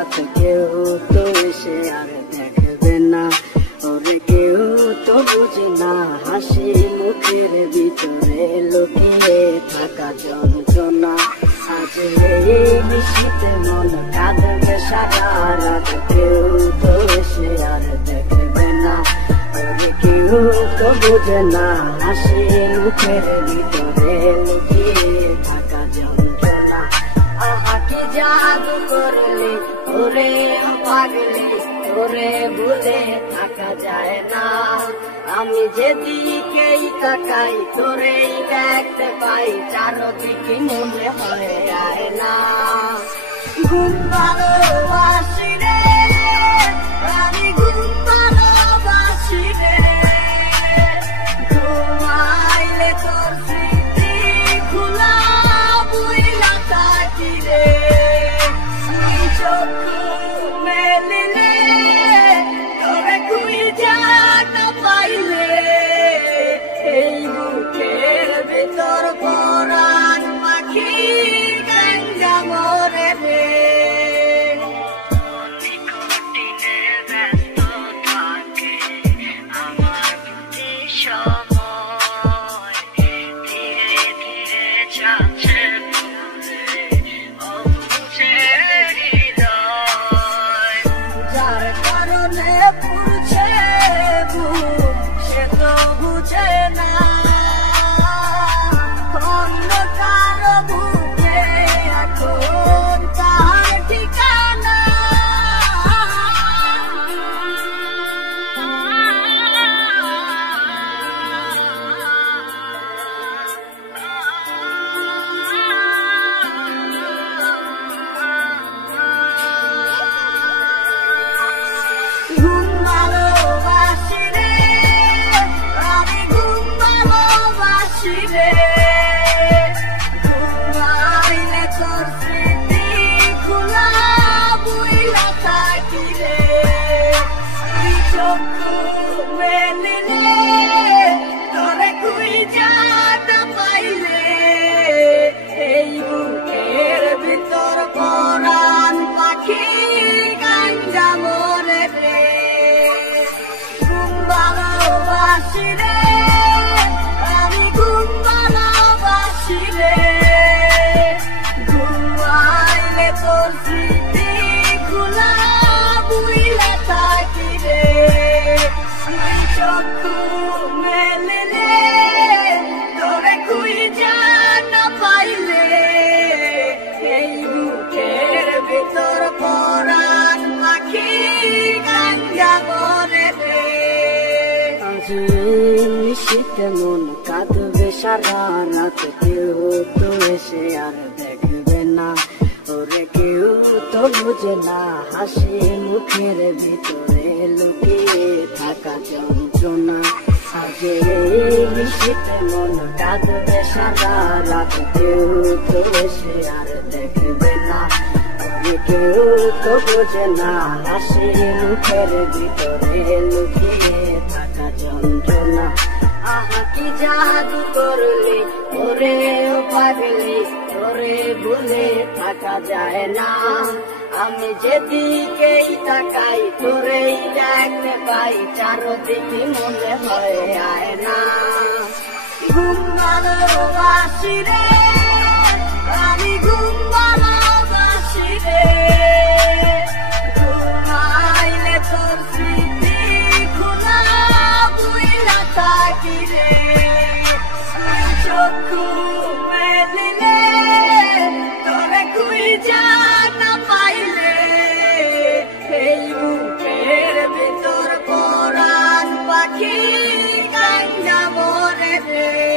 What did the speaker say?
রাত কেউ তো এসে আর দেখবে না, ওরে কেউ তো বুঝে না হাসি মুখের ভিতরে লুকিয়ে থাকা যন্ত্রণা। আজ এই নিশীতে মন কাঁদবে সারা রাত কেউ তো এসে আর দেখবে না, ওরে কেউ তো বুঝে না হাসি মুখের ভিতরে লুকিয়ে থাকা যন্ত্রণা। আহা কি জাদু করলি ওরে পাগলি, তোরে ভুলে থাকা যায় না। আমি যেদিকেই তাকাই তোরেই দেখতে পাই, চারদিকে মনে হয় যায় না। ঘুম ভালোবাসি রে আমি, ঘুম ভালোবাসি রে, ঘুমাইলে তোর স্মৃতি খোলা বুইলা থাকি রে। চক্ষু মেলিলে তোরে খুঁজা না পাইলে, এই বুকের ভিতর পরাণ পাখি গঙ্গা মরে রে। যার কারণে পুরছে বুক সে তো বুঝে না, অন্য কারো বুকে এখন তার ঠিকানা। ঘুম ভালোবাসি রে আমি, ঘুম ভালোবাসি রে, ঘুমাইলে তোর স্মৃতি খোলা বুইলা থাকি রে। চক্ষু মেলিলে তোরে খুঁজা না পাইলে, এই বুকের ভিতর পরাণ পাখি গাঞ্জা মরে রে। ঘুম ভালোবাসি রে আমি, ঘুম ভালোবাসি রে, ঘুমাইলে তোর স্মৃতি খোলা বুইলা থাকি রে। চক্ষু মেলিলে তোরে খুঁজা না পাইলে, এই বুকের ভিতর পরাণ পাখি গাঞ্জা মরে রে। আজ এই নিশীতে মন কাঁদবে সারা রাত কেউ তো এসে আর দেখবে না, ওরে কেউ তো বুঝে না হাসি মুখের ভিতরে লুকিয়ে থাকা যন্ত্রণা। আজ এই নিশীতে মন কাঁদবে সারা রাত কেউ তো এসে আর দেখবে না, ওরে কেউ তো বুঝে না হাসি মুখের ভিতরে লুকিয়ে থাকা যন্ত্রণা। আহা কি জাদু করলি ওরে পাগলি, তোরে ভুলে থাকা যায় না। আমি যেদিকেই তাকাই তোরেই দেখতে পাই, চারদিকে মনে হয় যায় না। ঘুম ভালোবাসি রে আমি, ঘুম ভালোবাসি রে, ঘুমাইলে তোর স্মৃতি খোলা বুইলা থাকি রে। চক্ষু মেলিলে তোরে খুঁজা না পাইলে, এই বুকের ভিতর পরাণ পাখি গাঞ্জা মরে রে।